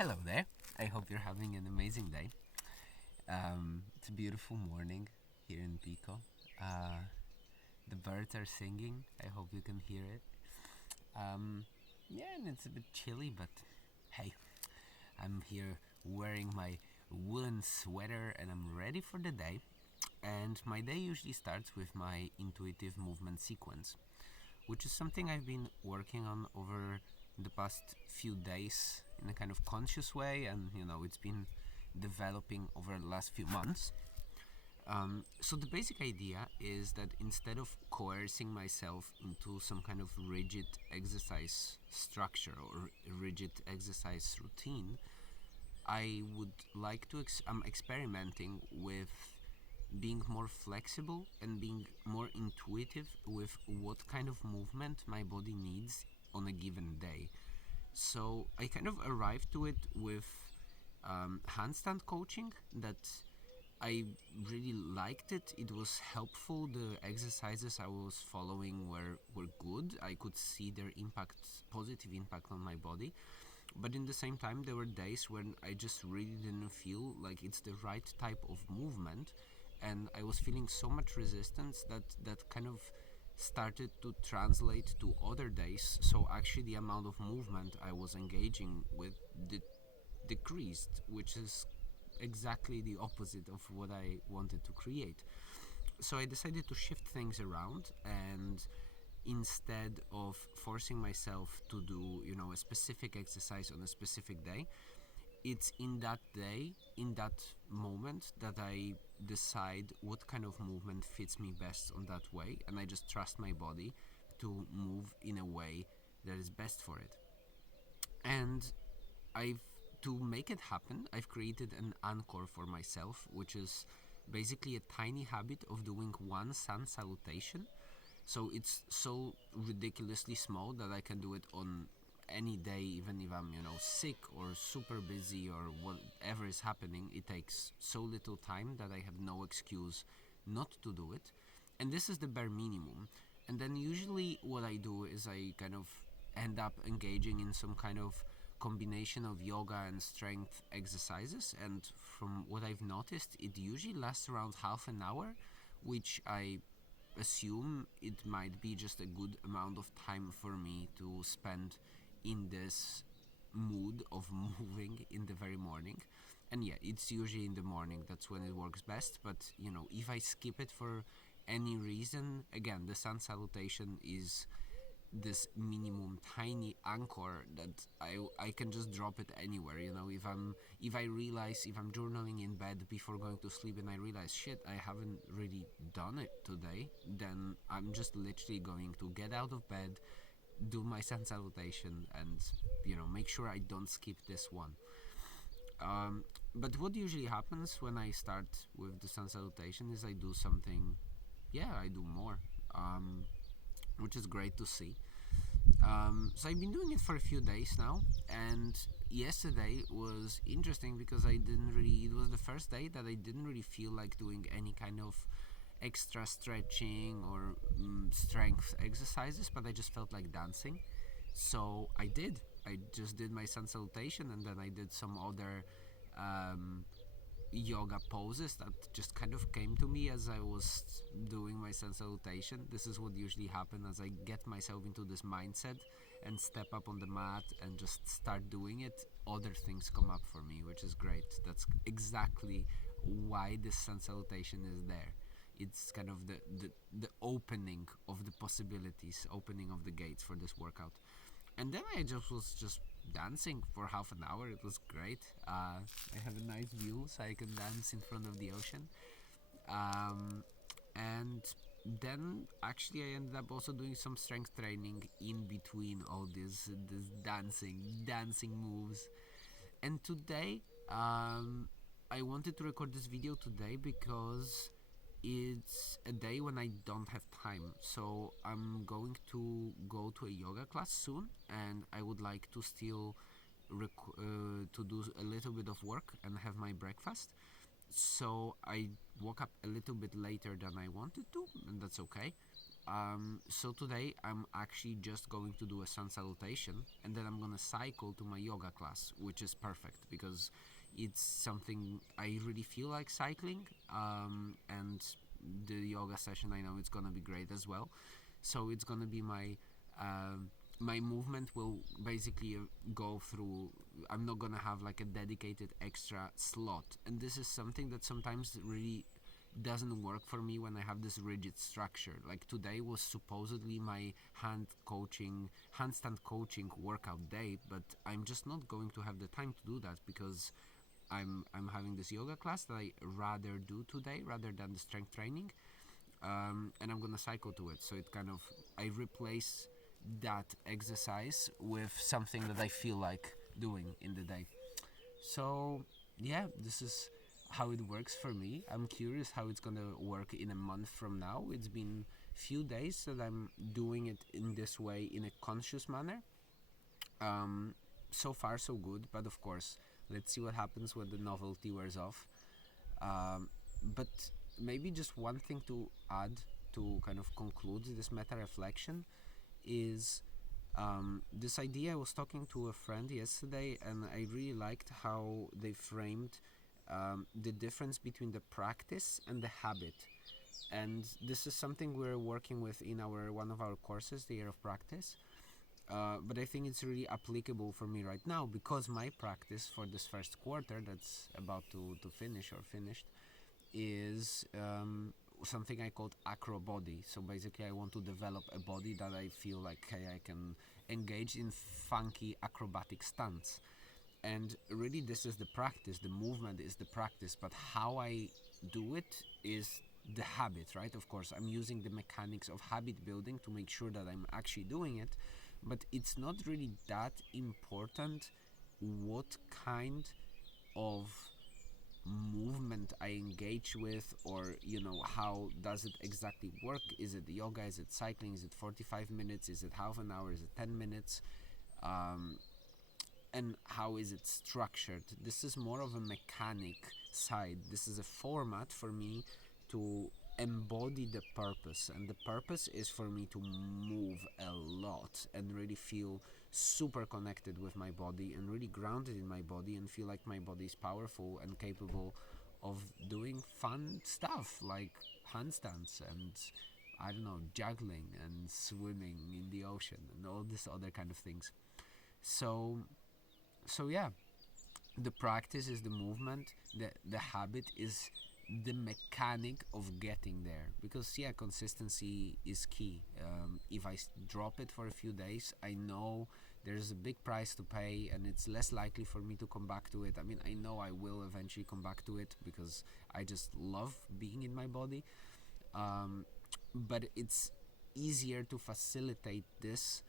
Hello there. I hope you're having an amazing day. It's a beautiful morning here in Pico. Uh, the birds are singing. I hope you can hear it. Yeah, and it's a bit chilly, but hey, I'm here wearing my woolen sweater and I'm ready for the day. And my day usually starts with my intuitive movement sequence, which is something I've been working on over the past few days in a kind of conscious way, and it's been developing over the last few months. So the basic idea is that instead of coercing myself into some kind of rigid exercise structure or rigid exercise routine, I would like to. I'm experimenting with being more flexible and being more intuitive with what kind of movement my body needs on a given day. So I kind of arrived to it with handstand coaching that I really liked it. It was helpful. The exercises I was following were good. I could see their impact, positive impact on my body. But in the same time, there were days when I just really didn't feel like it's the right type of movement, and I was feeling so much resistance that kind of started to translate to other days. So actually, the amount of movement I was engaging with decreased, which is exactly the opposite of what I wanted to create. So I decided to shift things around, and instead of forcing myself to do a specific exercise on a specific day, it's in that day, in that moment, that I decide what kind of movement fits me best on that way, and I just trust my body to move in a way that is best for it. And I've to make it happen, I've created an anchor for myself, which is basically a tiny habit of doing one sun salutation. So it's so ridiculously small that I can do it on any day, even if I'm, sick or super busy or whatever is happening. It takes so little time that I have no excuse not to do it. And this is the bare minimum. And then usually what I do is I kind of end up engaging in some kind of combination of yoga and strength exercises. And from what I've noticed, it usually lasts around half an hour, which I assume it might be just a good amount of time for me to spend in this mood of moving in the very morning. And yeah, it's usually in the morning, that's when it works best. But if I skip it for any reason, again, the sun salutation is this minimum tiny anchor that I can just drop it anywhere. If I realize, if I'm journaling in bed before going to sleep and I realize, shit, I haven't really done it today, then I'm just literally going to get out of bed, do my sun salutation, and make sure I don't skip this one. But what usually happens when I start with the sun salutation is I do something. Yeah, I do more, which is great to see. So I've been doing it for a few days now, and yesterday was interesting because I didn't really. It was the first day that I didn't really feel like doing any kind of extra stretching or strength exercises, but I just felt like dancing. So I did. I just did my sun salutation, and then I did some other um, yoga poses that just kind of came to me as I was doing my sun salutation. This is what usually happens as I get myself into this mindset and step up on the mat and just start doing it. Other things come up for me, which is great. That's exactly why this sun salutation is there. It's kind of the opening of the possibilities, opening of the gates for this workout. And then I just was just dancing for half an hour. It was great. I have a nice view, so I can dance in front of the ocean. And then actually I ended up also doing some strength training in between all this dancing moves. And today, I wanted to record this video today because it's a day when I don't have time. So I'm going to go to a yoga class soon, and I would like to still to do a little bit of work and have my breakfast. So I woke up a little bit later than I wanted to, and that's okay. So today I'm actually just going to do a sun salutation, and then I'm gonna cycle to my yoga class, which is perfect because it's something I really feel like cycling, and the yoga session I know it's gonna be great as well. So it's gonna be my movement will basically go through. I'm not gonna have like a dedicated extra slot, and this is something that sometimes really doesn't work for me when I have this rigid structure. Like today was supposedly my handstand coaching workout day, but I'm just not going to have the time to do that because I'm having this yoga class that I rather do today rather than the strength training, and I'm gonna cycle to it. So it kind of I replace that exercise with something that I feel like doing in the day. So yeah, this is how it works for me. I'm curious how it's gonna work in a month from now. It's been few days that I'm doing it in this way in a conscious manner. Um, so far so good, but of course, let's see what happens when the novelty wears off. But maybe just one thing to add to kind of conclude this meta reflection is this idea. I was talking to a friend yesterday, and I really liked how they framed the difference between the practice and the habit. And this is something we're working with in our one of our courses, the year of practice. But I think it's really applicable for me right now because my practice for this first quarter that's about to finish or finished is something I called acro body. So basically, I want to develop a body that I feel like, hey, I can engage in funky acrobatic stunts. And really, this is the practice. The movement is the practice, but how I do it is the habit, right? Of course, I'm using the mechanics of habit building to make sure that I'm actually doing it, but it's not really that important what kind of movement I engage with, or how does it exactly work. Is it yoga, is it cycling, is it 45 minutes, is it half an hour, is it 10 minutes, um, and how is it structured. This is more of a mechanic side. This is a format for me to embody the purpose, and the purpose is for me to move a lot and really feel super connected with my body and really grounded in my body and feel like my body is powerful and capable of doing fun stuff like handstands and I don't know, juggling and swimming in the ocean and all this other kind of things. So so yeah, the practice is the movement, the habit is the mechanic of getting there, because yeah, consistency is key. If I drop it for a few days, I know there's a big price to pay and it's less likely for me to come back to it. I mean, I know I will eventually come back to it because I just love being in my body, um, but it's easier to facilitate this,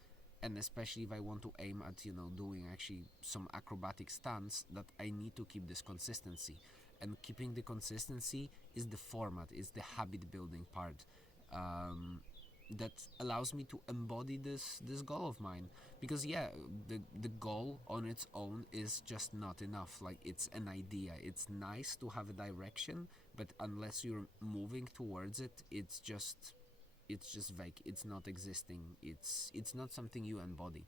and especially if I want to aim at doing actually some acrobatic stunts, that I need to keep this consistency, and keeping the consistency is the format, is the habit building part, um, that allows me to embody this goal of mine. Because yeah, the goal on its own is just not enough. Like, it's an idea, it's nice to have a direction, but unless you're moving towards it, it's just vague, it's not existing, it's not something you embody.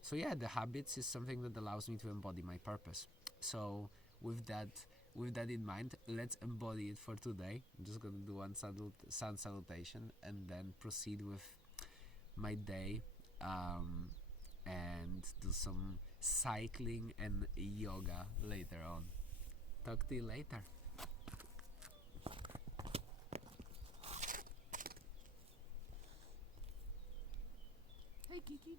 So yeah, the habits is something that allows me to embody my purpose. So with that with that in mind, let's embody it for today. I'm just gonna do one sun salutation and then proceed with my day, um, and do some cycling and yoga later on. Talk to you later. Hey, Kiki.